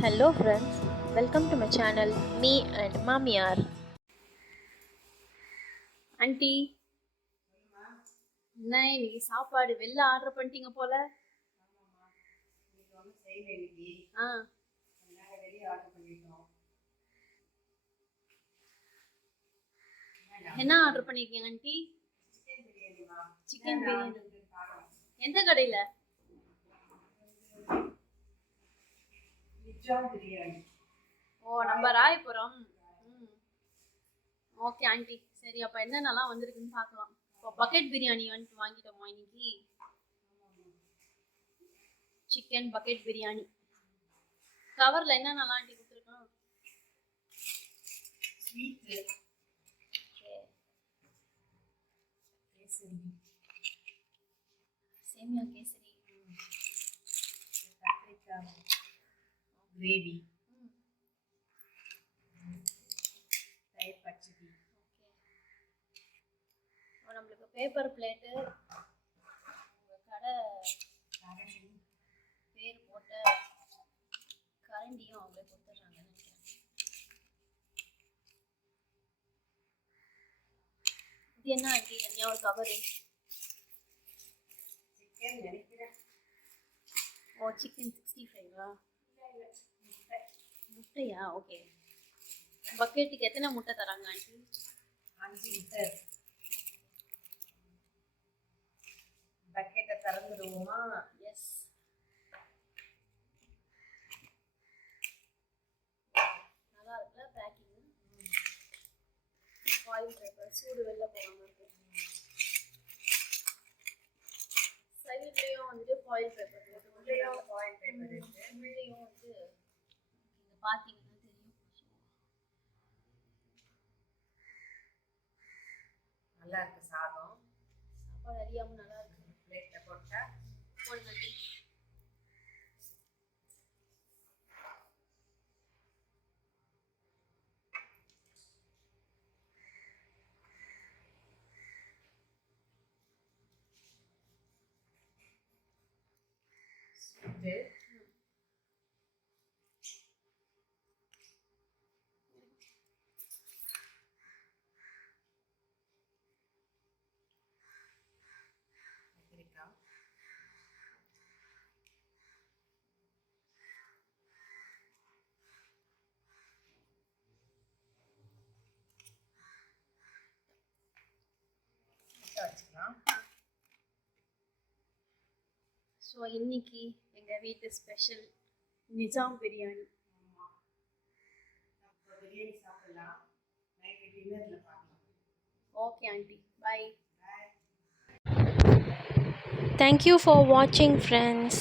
Hello friends, welcome to my channel Me and Mamiar. Aunty, என்ன இன்னைக்கு சாப்பாடு வெளில ஆர்டர் பண்ணிட்டீங்க போல? ஆ, என்ன ஆர்டர் பண்ணிருக்கீங்க ஆண்டி? சிக்கன் பிரியாணி. எந்த கடையில? ஓ, நம்ம ராயபுரம். ஓகே ஆண்டி, சரி அப்ப என்னென்னலாம் வந்திருக்குன்னு பார்க்கலாம். இப்போ பக்கெட் பிரியாணி வந்துட்டு வாங்கிட்டோமா இன்னைக்கு? Chicken bucket biryani. கவர்ல என்னென்னலாம் ஆண்டி கொடுத்துருக்கோம்? சேமியா கேசரி, கிரேவி, தயிர் பச்சடி. நம்மளுக்கு பேப்பர் பிளேட்டு, உங்கள் கடை பேர் போட்ட கரண்டியும் அவங்களே கொடுத்துட்றாங்கன்னு நினைக்கிறேன். இது என்ன ஆண்டி தனியாக ஒரு கவரு? சிக்கன் நினைக்கிறேன். ஓ, சிக்கன் 65-ஆ? முட்டையா? ஓகே. பக்கெட்டுக்கு எத்தனை முட்டை தராங்க ஆண்டி? 5 முட்டை. பக்கெட்டை திறந்துடுவோமா? எஸ். நல்லா இருக்குல்ல பேக்கிங்? ஃபாயில் பேப்பர் சூடு வெளில போகாமல் இருக்கு. சைட்லேயும் வந்துட்டு ஃபாயில் பேப்பர் போட்டு உள்ளேயும் ஃபாயில் பேப்பர் இருக்கு. உள்ளேயும் வந்து இங்கே பார்த்தீங்கன்னா தெரியும். நல்லா இருக்கு சாதம். சாப்பாடு அறியாமல் நல்லா இருக்கு. பிளேட்ல போட்டா போடுங்க டீ. இது கத்திரிக்காய், வச்சுக்கலாம். ஸோ இன்னைக்கு எங்கள் வீட்டு ஸ்பெஷல் நிஜாம் பிரியாணி. இப்போ பிரியாணி சாப்பிடலாம். நைட்டு டின்னர்ல பார்க்கலாம். Okay aunty, bye. Thank you for watching friends.